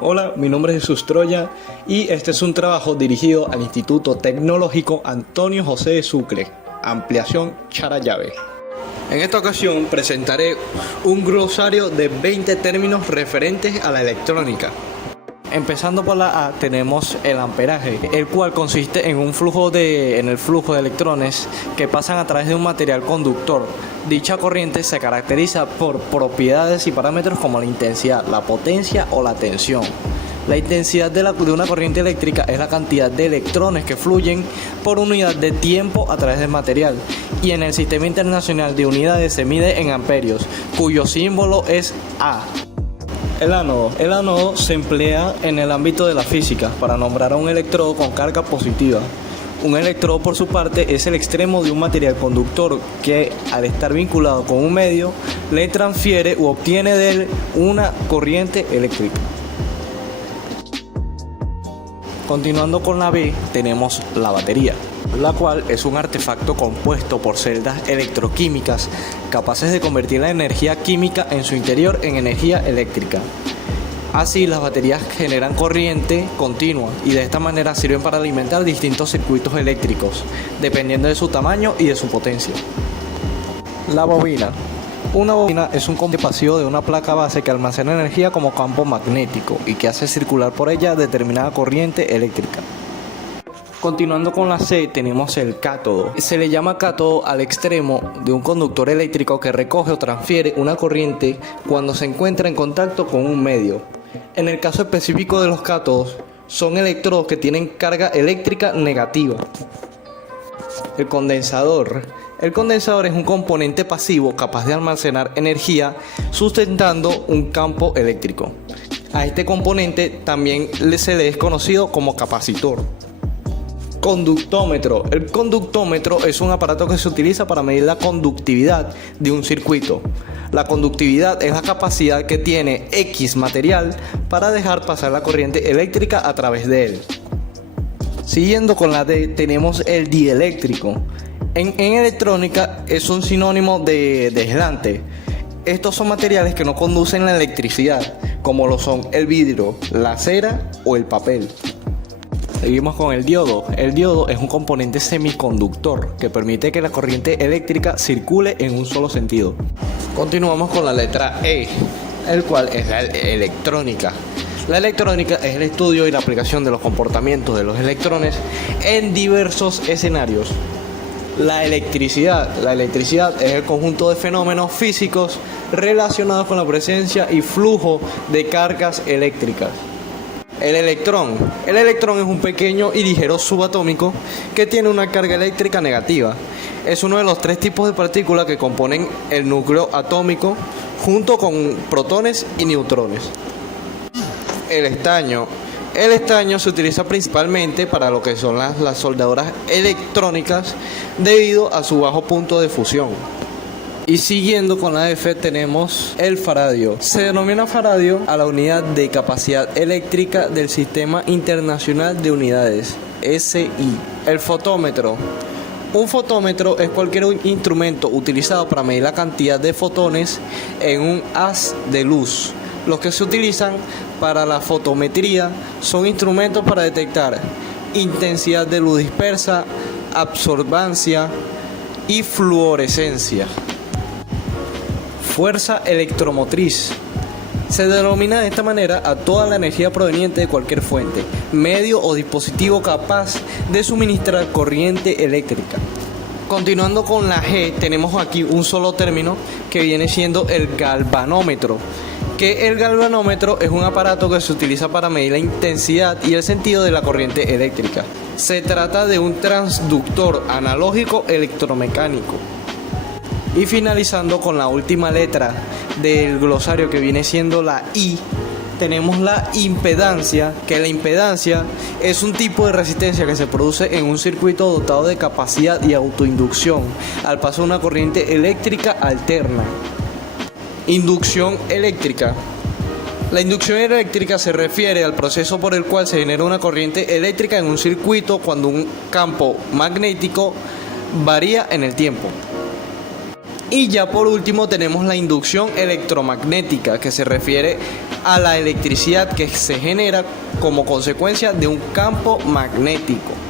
Hola, mi nombre es Jesús Troya y este es un trabajo dirigido al Instituto Tecnológico Antonio José de Sucre, ampliación Charallave. En esta ocasión presentaré un glosario de 20 términos referentes a la electrónica. Empezando por la A tenemos el amperaje, el cual consiste en el flujo de electrones que pasan a través de un material conductor. Dicha corriente se caracteriza por propiedades y parámetros como la intensidad, la potencia o la tensión. La intensidad de una corriente eléctrica es la cantidad de electrones que fluyen por unidad de tiempo a través del material, y en el Sistema Internacional de Unidades se mide en amperios, cuyo símbolo es A. El ánodo. El ánodo se emplea en el ámbito de la física para nombrar a un electrodo con carga positiva. Un electrodo, por su parte, es el extremo de un material conductor que, al estar vinculado con un medio, le transfiere u obtiene de él una corriente eléctrica. Continuando con la B, tenemos la batería, la cual es un artefacto compuesto por celdas electroquímicas capaces de convertir la energía química en su interior en energía eléctrica. Así, las baterías generan corriente continua y de esta manera sirven para alimentar distintos circuitos eléctricos, dependiendo de su tamaño y de su potencia. La bobina. Una bobina es un componente pasivo de una placa base que almacena energía como campo magnético y que hace circular por ella determinada corriente eléctrica. Continuando con la C, tenemos el cátodo. Se le llama cátodo al extremo de un conductor eléctrico que recoge o transfiere una corriente cuando se encuentra en contacto con un medio. En el caso específico de los cátodos, son electrodos que tienen carga eléctrica negativa. El condensador. El condensador es un componente pasivo capaz de almacenar energía sustentando un campo eléctrico. A este componente también se le es conocido como capacitor. Conductómetro. El conductómetro es un aparato que se utiliza para medir la conductividad de un circuito. La conductividad es la capacidad que tiene X material para dejar pasar la corriente eléctrica a través de él. Siguiendo con la D, tenemos el dieléctrico. En electrónica es un sinónimo de aislante. Estos son materiales que no conducen la electricidad, como lo son el vidrio, la cera o el papel. Seguimos con el diodo. El diodo es un componente semiconductor que permite que la corriente eléctrica circule en un solo sentido. Continuamos con la letra E, el cual es la electrónica. La electrónica es el estudio y la aplicación de los comportamientos de los electrones en diversos escenarios. La electricidad. La electricidad es el conjunto de fenómenos físicos relacionados con la presencia y flujo de cargas eléctricas. El electrón. El electrón es un pequeño y ligero subatómico que tiene una carga eléctrica negativa. Es uno de los tres tipos de partículas que componen el núcleo atómico junto con protones y neutrones. El estaño. El estaño se utiliza principalmente para lo que son las soldaduras electrónicas debido a su bajo punto de fusión. Y siguiendo con la F tenemos el faradio. Se denomina faradio a la unidad de capacidad eléctrica del Sistema Internacional de Unidades, SI. El fotómetro. Un fotómetro es cualquier instrumento utilizado para medir la cantidad de fotones en un haz de luz. Los que se utilizan para la fotometría son instrumentos para detectar intensidad de luz dispersa, absorbancia y fluorescencia. Fuerza electromotriz. Se denomina de esta manera a toda la energía proveniente de cualquier fuente, medio o dispositivo capaz de suministrar corriente eléctrica. Continuando con la G, tenemos aquí un solo término que viene siendo el galvanómetro. Que el galvanómetro es un aparato que se utiliza para medir la intensidad y el sentido de la corriente eléctrica. Se trata de un transductor analógico electromecánico. Y finalizando con la última letra del glosario, que viene siendo la I, tenemos la impedancia, que la impedancia es un tipo de resistencia que se produce en un circuito dotado de capacidad y autoinducción al paso de una corriente eléctrica alterna. Inducción eléctrica. La inducción eléctrica se refiere al proceso por el cual se genera una corriente eléctrica en un circuito cuando un campo magnético varía en el tiempo. Y ya por último tenemos la inducción electromagnética, que se refiere a la electricidad que se genera como consecuencia de un campo magnético.